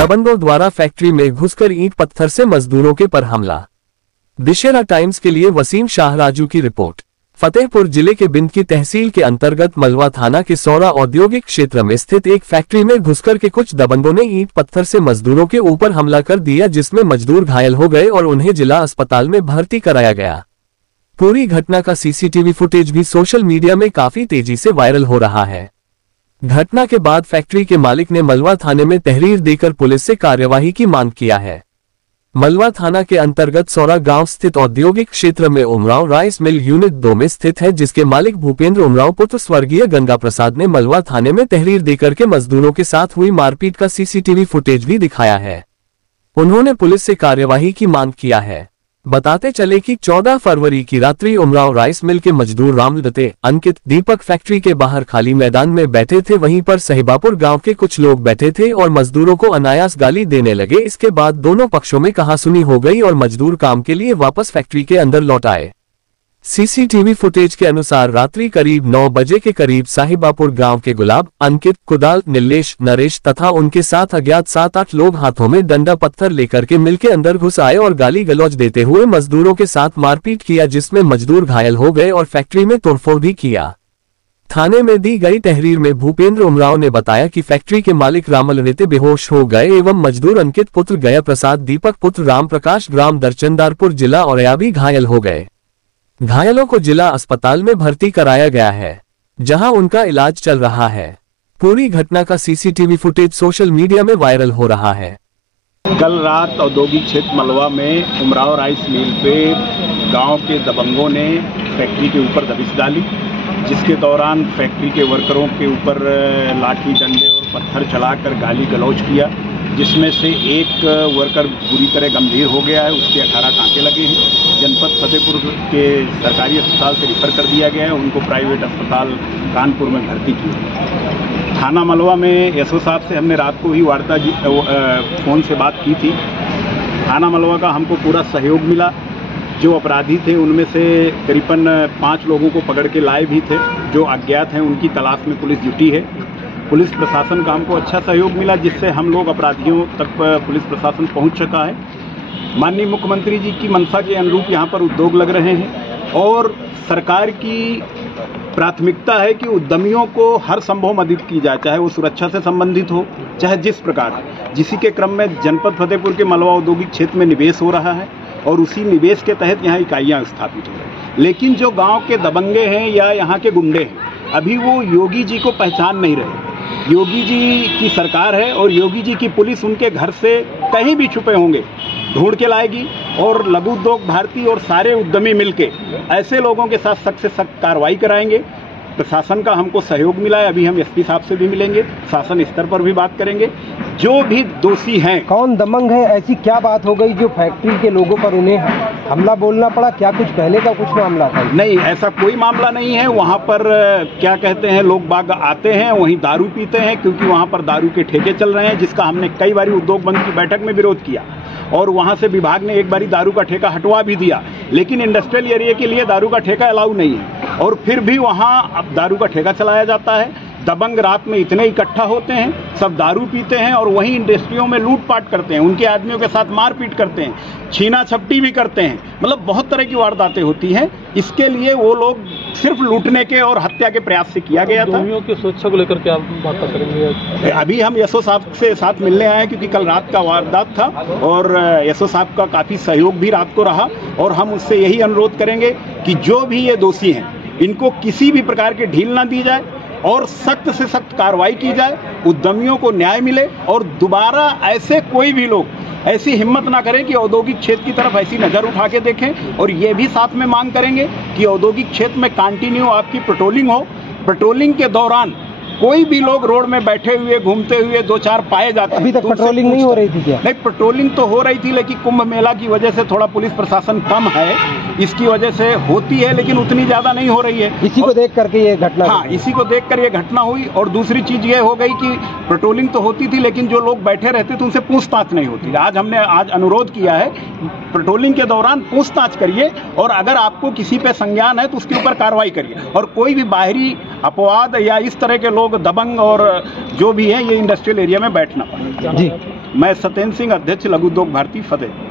दबंगों द्वारा फैक्ट्री में घुसकर ईंट पत्थर से मजदूरों के पर हमला। दशहरा टाइम्स के लिए वसीम शाहराजू की रिपोर्ट। फतेहपुर जिले के बिंद की तहसील के अंतर्गत मलवा थाना के सौरा औद्योगिक क्षेत्र में स्थित एक फैक्ट्री में घुसकर के कुछ दबंगों ने ईंट पत्थर से मजदूरों के ऊपर हमला कर दिया, जिसमें मजदूर घायल हो गए और उन्हें जिला अस्पताल में भर्ती कराया गया। पूरी घटना का सीसीटीवी फुटेज भी सोशल मीडिया में काफी तेजी से वायरल हो रहा है। घटना के बाद फैक्ट्री के मालिक ने मलवा थाने में तहरीर देकर पुलिस से कार्यवाही की मांग किया है। मलवा थाना के अंतर्गत सौरा गांव स्थित औद्योगिक क्षेत्र में उमराव राइस मिल यूनिट 2 में स्थित है, जिसके मालिक भूपेंद्र उमराव पुत्र स्वर्गीय गंगा प्रसाद ने मलवा थाने में तहरीर देकर के मजदूरों के साथ हुई मारपीट का सीसीटीवी फुटेज भी दिखाया है। उन्होंने पुलिस से कार्यवाही की मांग किया है। बताते चले कि 14 फरवरी की रात्रि उमराव राइस मिल के मजदूर रामलते, अंकित, दीपक फैक्ट्री के बाहर खाली मैदान में बैठे थे। वहीं पर सहिबापुर गांव के कुछ लोग बैठे थे और मजदूरों को अनायास गाली देने लगे। इसके बाद दोनों पक्षों में कहासुनी हो गई और मजदूर काम के लिए वापस फैक्ट्री के अंदर लौट आए। सीसीटीवी फुटेज के अनुसार रात्रि करीब 9 बजे के करीब साहिबापुर गांव के गुलाब, अंकित, कुदाल, नीलेश, नरेश तथा उनके साथ अज्ञात 7-8 लोग हाथों में डंडा पत्थर लेकर के मिल के अंदर घुस आए और गाली गलौज देते हुए मजदूरों के साथ मारपीट किया, जिसमें मजदूर घायल हो गए और फैक्ट्री में तोड़फोड़ भी किया। थाने में दी गई तहरीर में भूपेंद्र उमराव ने बताया कि फैक्ट्री के मालिक रामलते बेहोश हो गए एवं मजदूर अंकित पुत्र गया प्रसाद, दीपक पुत्र राम प्रकाश ग्राम दरचंदारपुर जिला औरैया भी घायल हो गए। घायलों को जिला अस्पताल में भर्ती कराया गया है, जहां उनका इलाज चल रहा है। पूरी घटना का सीसीटीवी फुटेज सोशल मीडिया में वायरल हो रहा है। कल रात औद्योगिक क्षेत्र मलवा में उमराव राइस मिल पे गांव के दबंगों ने फैक्ट्री के ऊपर दबिश डाली, जिसके दौरान फैक्ट्री के वर्करों के ऊपर लाठी, डंडे और पत्थर चलाकर गाली गलौज किया, जिसमें से एक वर्कर बुरी तरह गंभीर हो गया है। उसके 18 टाँके लगे हैं। जनपद फतेहपुर के सरकारी अस्पताल से रिफर कर दिया गया है। उनको प्राइवेट अस्पताल कानपुर में भर्ती किया। थाना मलवा में एसओ साहब से हमने रात को ही वार्ता फ़ोन से बात की थी। थाना मलवा का हमको पूरा सहयोग मिला। जो अपराधी थे उनमें से करीबन 5 लोगों को पकड़ के लाए भी थे। जो अज्ञात हैं उनकी तलाश में पुलिस जुटी है। पुलिस प्रशासन का हमको अच्छा सहयोग मिला, जिससे हम लोग अपराधियों तक पुलिस प्रशासन पहुंच सका है। माननीय मुख्यमंत्री जी की मंशा के अनुरूप यहाँ पर उद्योग लग रहे हैं और सरकार की प्राथमिकता है कि उद्यमियों को हर संभव मदद की जाए, चाहे वो सुरक्षा से संबंधित हो, चाहे जिस प्रकार। जिसी के क्रम में जनपद फतेहपुर के मलवा औद्योगिक क्षेत्र में निवेश हो रहा है और उसी निवेश के तहत यहाँ इकाइयाँ स्थापित हो रही हैं। लेकिन जो गाँव के दबंगे हैं या यहाँ के गुंडे हैं, अभी वो योगी जी को पहचान नहीं रहे। योगी जी की सरकार है और योगी जी की पुलिस उनके घर से कहीं भी छुपे होंगे ढूंढ के लाएगी और लघु उद्योग भारती और सारे उद्यमी मिलके ऐसे लोगों के साथ सख्त से सख्त कार्रवाई कराएंगे। प्रशासन का हमको सहयोग मिला है। अभी हम एसपी साहब से भी मिलेंगे, शासन स्तर पर भी बात करेंगे। जो भी दोषी हैं, कौन दबंग है, ऐसी क्या बात हो गई जो फैक्ट्री के लोगों पर उन्हें हमला बोलना पड़ा? क्या कुछ पहले का कुछ मामला था? नहीं, ऐसा कोई मामला नहीं है। वहाँ पर क्या कहते हैं, लोग बाग आते हैं, वहीं दारू पीते हैं, क्योंकि वहाँ पर दारू के ठेके चल रहे हैं, जिसका हमने कई बार उद्योग बंद की बैठक में विरोध किया और वहाँ से विभाग ने एक बारी दारू का ठेका हटवा भी दिया। लेकिन इंडस्ट्रियल एरिया के लिए दारू का ठेका अलाउ नहीं है और फिर भी वहाँ अब दारू का ठेका चलाया जाता है। दबंग रात में इतने इकट्ठा होते हैं, सब दारू पीते हैं और वहीं इंडस्ट्रियों में लूटपाट करते हैं, उनके आदमियों के साथ मारपीट करते हैं, छीना झपटी भी करते हैं। मतलब बहुत तरह की वारदातें होती हैं। इसके लिए वो लोग सिर्फ लूटने के और हत्या के प्रयास से किया गया था। उद्यमियों की सुरक्षा को लेकर क्या बात करेंगे? अभी हम एसओ साहब से साथ मिलने आए, क्योंकि कल रात का वारदात था और एसओ साहब का काफ़ी सहयोग भी रात को रहा और हम उससे यही अनुरोध करेंगे कि जो भी ये दोषी हैं, इनको किसी भी प्रकार की ढील ना दी जाए और सख्त से सख्त कार्रवाई की जाए, उद्यमियों को न्याय मिले और दोबारा ऐसे कोई भी लोग ऐसी हिम्मत ना करें कि औद्योगिक क्षेत्र की तरफ ऐसी नज़र उठा के देखें। और ये भी साथ में मांग करेंगे कि औद्योगिक क्षेत्र में कंटिन्यू आपकी पेट्रोलिंग हो। पेट्रोलिंग के दौरान कोई भी लोग रोड में बैठे हुए घूमते हुए 2-4 पाए जाते हैं। अभी तक पेट्रोलिंग नहीं हो रही थी क्या? नहीं, पेट्रोलिंग तो हो रही थी, लेकिन कुंभ मेला की वजह से थोड़ा पुलिस प्रशासन कम है, इसकी वजह से होती है, लेकिन उतनी ज्यादा नहीं हो रही है। इसी को देख करके ये घटना, हाँ, इसी को देख कर ये घटना हुई। और दूसरी चीज ये हो गई कि पेट्रोलिंग तो होती थी, लेकिन जो लोग बैठे रहते थे उनसे पूछताछ नहीं होती। हमने आज अनुरोध किया है, पेट्रोलिंग के दौरान पूछताछ करिए और अगर आपको किसी पे संज्ञान है तो उसके ऊपर कार्रवाई करिए और कोई भी बाहरी अपवाद या इस तरह के लोग दबंग और जो भी है ये इंडस्ट्रियल एरिया में बैठना पाए। जी। मैं सत्येंद्र सिंह, अध्यक्ष लघु उद्योग भारती, फतेह।